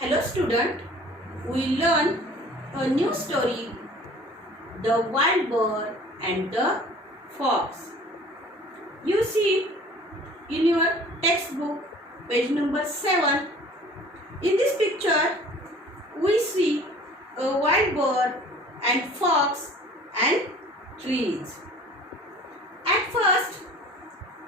Hello student, we learn a new story, The Wild Boar and the Fox. You see in your textbook page number 7. In this picture we see a wild boar and fox and trees. At first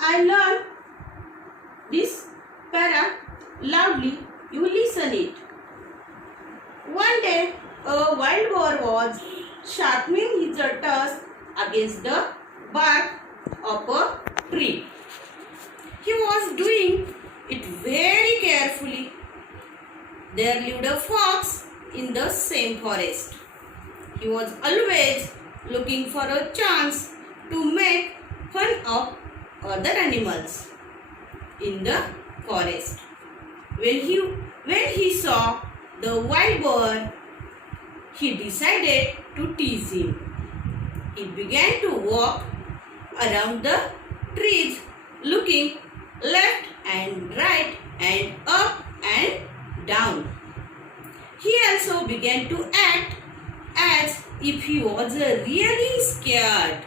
I learned this para loudly. You listen it. One day, a wild boar was sharpening his tusk against the bark of a tree. He was doing it very carefully. There lived a fox in the same forest. He was always looking for a chance to make fun of other animals in the forest. When he saw the wild boar, he decided to tease him. He began to walk around the trees, looking left and right and up and down. He also began to act as if he was really scared.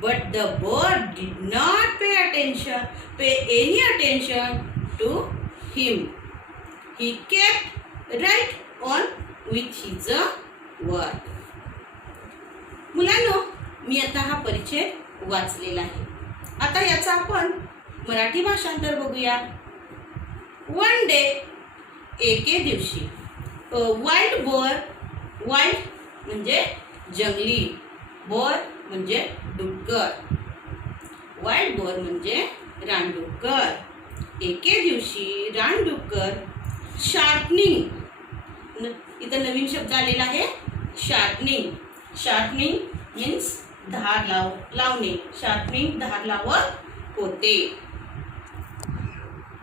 But the boar did not pay any attention to him. He kept right on with his work. मुलांनो, मी आता हा परिचय वाचलेला आहे. आता याचा आपण मराठी भाषांतर बघूया. वन डे, एके दिवशी, वाईल्ड बोर, वाईल्ड म्हणजे जंगली, बोर म्हणजे डुक्कर, वाईल्ड बोर म्हणजे रानडुक्कर. एके दिवशी रानडुक्कर शार्पनिंग, इथं नवीन शब्द आलेला आहे शार्पनिंग. शार्पनिंग मीन्स धार लावणे. शार्पनिंग धार लावत होते.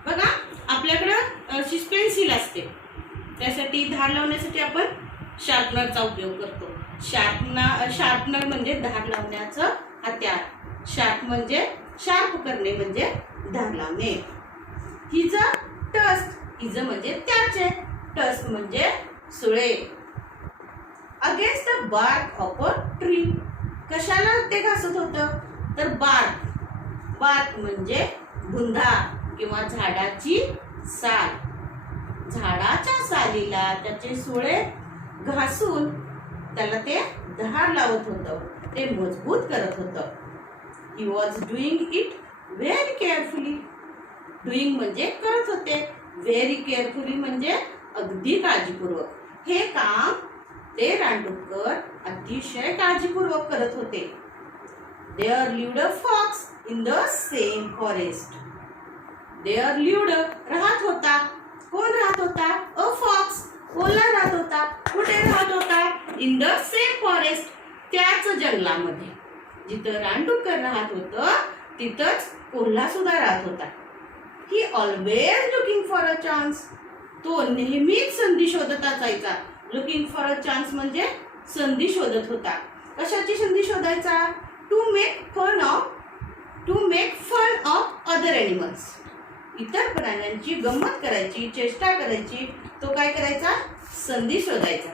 बघा, आपल्याकडं अशी पेन्सिल असते, त्यासाठी धार लावण्यासाठी आपण शार्पनरचा उपयोग करतो. शार्पनर म्हणजे धार लावण्याचं हत्यार. शार्प म्हणजे शार्प करणे, म्हणजे धार लावणे. हिचं टस्क, हिचं म्हणजे त्याचे, टस्क म्हणजे सुळे. Against the bark of a tree, कशाला ते घासत होतं तर बार्क म्हणजे बुंधा किंवा झाडाची साल. झाडाच्या सालीला त्याचे सुळे घासून त्याला ते धार लावत होतं, ते मजबूत करत होतं. He was doing it very carefully. Doing म्हणजे करत होते, व्हेरी केअरफुली म्हणजे अगदी काळजीपूर्वक. हे काम ते रानडुक्कर अतिशय काळजीपूर्वक करत होते. There lived a fox in the same forest. There lived राहत होता. कोण राहत होता? A fox. कोल्हा राहत होता? कुठे राहत होता? इन द सेम फॉरेस्ट, त्याच जंगलामध्ये. जिथं रानडुक्कर राहत होतं तिथंच कोल्हा सुद्धा राहत होता. ही always looking for a chance. तो नेहमीच संधी शोधत असायचा. लुकिंग फॉर अ चान्स म्हणजे संधी शोधत होता. कशाची संधी शोधायचा? To make fun of other animals. इतर प्राण्यांची गंमत करायची, चेष्टा करायची. तो काय करायचा? संधी शोधायचा.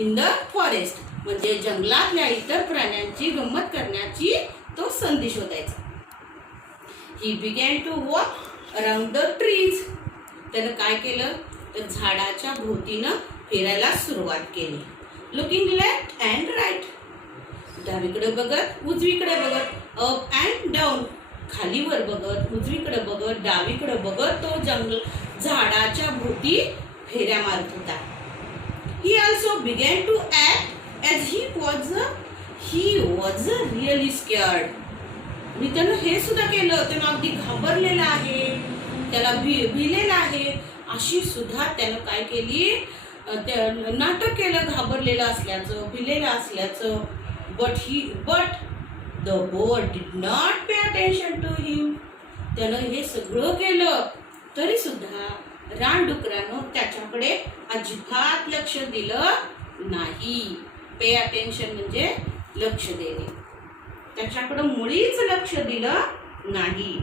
इन द फॉरेस्ट म्हणजे जंगलातल्या इतर प्राण्यांची गंमत करण्याची तो संधी शोधायचा. He began to walk around the trees. त्यानं काय केलं तर झाडाच्या भोवतीनं फिरायला सुरुवात केली. लुकिंग लेफ्ट अँड राईट, डावीकडे बघत उजवीकडे बघत, अप अँड डाऊन, खालीवर बघत, उजवीकडे बघत, डावीकडे बघत तो झाडाच्या भोवती फेऱ्या मारत होता. He also began to act as he was really scared. मी त्यानं हे सुद्धा केलं, त्यानं अगदी घाबरलेला आहे, त्याला भिलेला आहे अशी सुद्धा त्यानं काय केली, नाटक केलं घाबरलेलं असल्याचं, भिलेलं असल्याचं. But the boar did not pay attention to him. त्यानं हे सगळं केलं तरी सुद्धा रानडुकरानं त्याच्याकडे अजिबात लक्ष दिलं नाही. पे अटेन्शन म्हणजे लक्ष देणे. त्याच्याकडे मुळीच लक्ष दिलं नाही.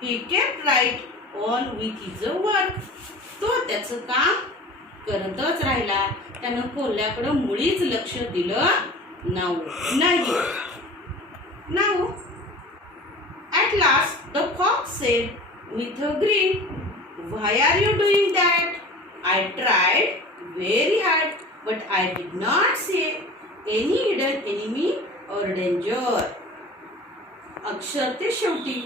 He kept right on with his work. तो त्याचं काम करतच राहिला. त्यानं कोल्ह्याकडे मुळीच लक्ष दिलं नाही. Now, at last, the fox said with a grin, "Why are you doing that? I tried very hard, but I did not see any hidden enemy or danger." अक्षर ते शेवटी.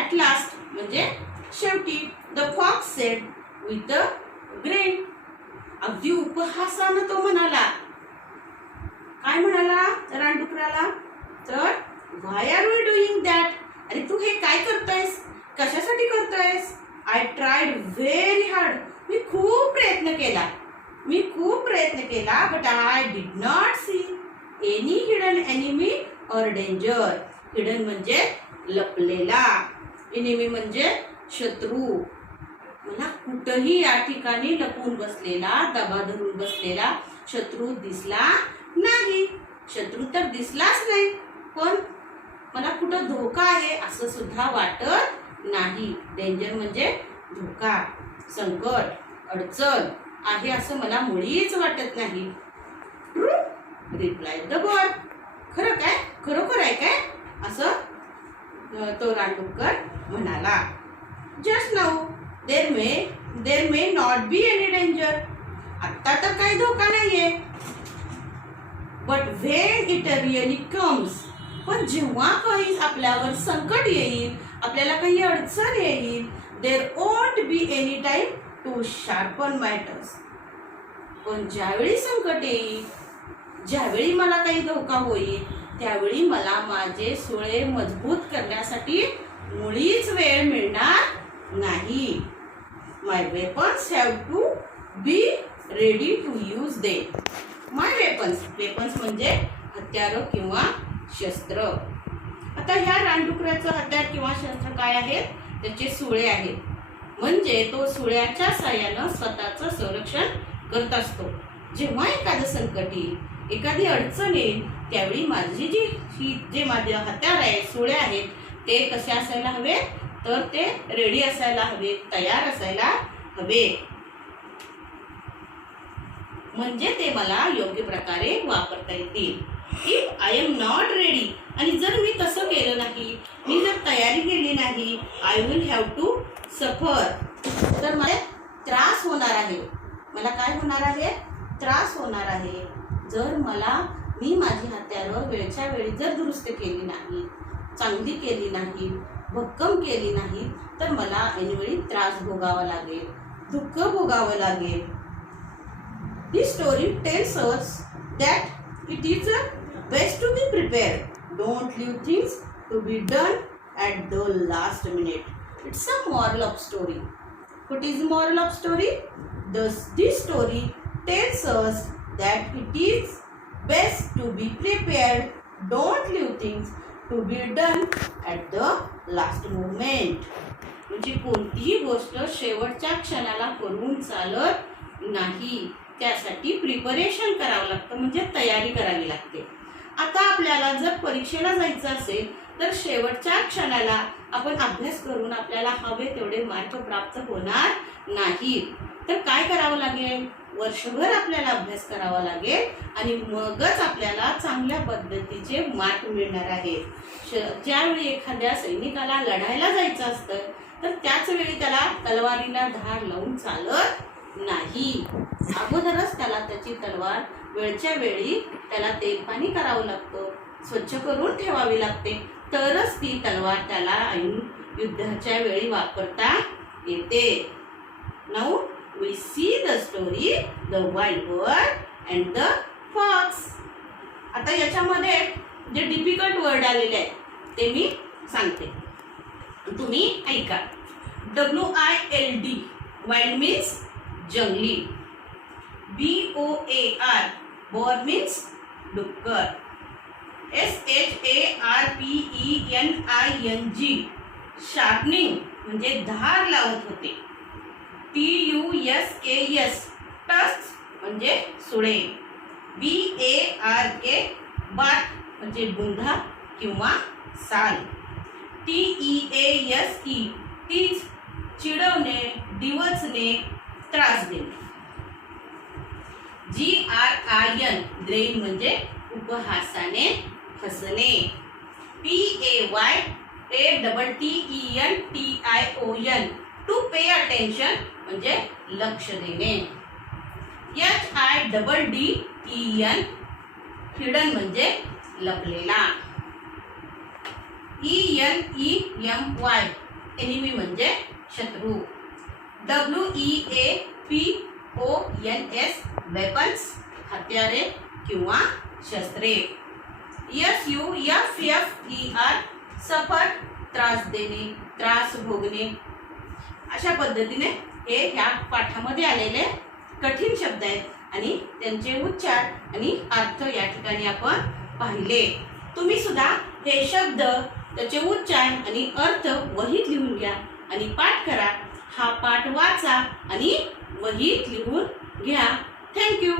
At last म्हणजे शेवटी. The fox said with a grin. अगदी उपहासानं तो म्हणाला. काय म्हणाला रानडुकराला? तर Why are we doing that? अरे तू हे काय करतोयस? कशासाठी करतोयस? I tried very hard. मी खूप प्रयत्न केला but I did not see any hidden enemy or danger. Hidden म्हणजे लपलेला, enemy म्हणजे शत्रू. मला कुठेही या ठिकाणी लपून बसलेला, दबा धरून बसलेला शत्रू दिसला नाही. शत्रू तर दिसलाच नाही, पण मला कुठं धोका आहे असं सुद्धा वाटत नाही. डेंजर म्हणजे धोका, संकट, अडचण आहे असं मला मुळीच वाटत नाही. True reply the bird. खरं काय? खरोखर आहे काय? असं तो रानडुक्कर म्हणाला. Just now there may not be any danger. आत्ता तर काही धोका नाहीये. But when it really comes. पण जेव्हा काही आपल्यावर संकट येईल, आपल्याला काही अडचण येईल, there won't be any time to sharpen matters. पण ज्यावेळी संकट येईल, ज्यावेळी मला काही धोका होईल, त्यावेळी मला माझे सुळे मजबूत करण्यासाठी मुळीच वेळ मिळणार नाही. My weapons have to be ready to use them. My weapons म्हणजे हत्यार किंवा शस्त्र. आता ह्या रानडुकराचं हत्यार किंवा शस्त्र काय आहेत? त्याचे सुळे आहेत. म्हणजे तो सुळ्याच्या साह्यानं स्वतःचं संरक्षण करत असतो. जेव्हा एखादं संकट येईल, एखादी अडचण येईल, त्यावेळी माझी जे माझे हत्यार आहे, सुळे आहेत, ते कसे असायला हवे? तर ते रेडी असायला हवे, तयार असायला हवे. म्हणजे ते मला योग्य प्रकारे वापरता येतील. If I am not ready, आणि जर मी तसं केलं नाही, मी जर तयारी केली नाही, I will have to suffer. तर मला त्रास होणार आहे. मला काय होणार आहे? त्रास होणार आहे. जर मी माझी हत्यारं वेळच्या वेळी जर दुरुस्त केली नाही, चांगली केली नाही, भक्कम केली नाही, तर मला ऐनवेळी त्रास भोगावा लागेल, दुःख भोगावं लागेल. This story tells us that it is best to be prepared. Don't leave things to be done at the last minute. It's a moral of story. What is the moral of story? This story tells us that it is best to be prepared. Don't leave things to be done at the last moment. म्हणजे कोणतीही गोष्ट शेवटच्या क्षणाला करून चालत नाही. त्यासाठी preparation करावं लागतं, म्हणजे तयारी करावी लागते. आता आपल्याला जर परीक्षेला जायचं असेल तर शेवटच्या क्षणाला आपण अभ्यास करून आपल्याला हवे तेवढे मार्क प्राप्त होणार नाही. तर काय करावं लागेल? वर्षभर आपल्याला अभ्यास करावा लागेल आणि मगच आपल्याला चांगल्या पद्धतीचे मार्क मिळणार आहेत. ज्यावेळी एखाद्या सैनिकाला लढायला जायचं असतं तर त्याच वेळी त्याला तलवारीला धार लावून चालत नाही. अगोदरच त्याला त्याची तलवार वेळच्या वेळी त्याला तेल पाणी करावं लागतं, स्वच्छ करून ठेवावी लागते, तरच ती तलवार त्याला युद्धाच्या वेळी वापरता येते. Now we see the story the wild bird and the fox. आता याच्यामध्ये जे डिफिकल्ट वर्ड आलेले आहेत ते मी सांगते, तुम्ही ऐका. WILD वाईल्ड मीन्स जंगली. BOAR बोर मीन्स डुक्कर. SHARPENING शार्पनिंग म्हणजे धार लावत होते. TUSKS टस्क म्हणजे सुळे. BARK बार्क म्हणजे बुंधा किंवा साल. TEASE टीज चिडवणे, डिवचणे, त्रास देणे. GRIN ग्रेन म्हणजे उपहासाने हसणे. PAYATTENTION टू पे अटेन्शन म्हणजे लक्ष देणे. HIDDEN हिडन म्हणजे लपलेला. ENEMY एनिमी म्हणजे शत्रू. WEAPONS वेपन्स हत्यारे किंवा शस्त्रे. SUFFER सफर त्रास देणे, त्रास भोगणे. अशा पद्धतीने हे ह्या पाठामध्ये आलेले कठीण शब्द आहेत आणि त्यांचे उच्चार आणि अर्थ या ठिकाणी आपण पाहिले. तुम्ही सुद्धा हे शब्द, त्याचे उच्चार आणि अर्थ वहीत लिहून घ्या आणि पाठ करा. हा पाठ वाचा आणि वहीत लिहून घ्या. थँक्यू.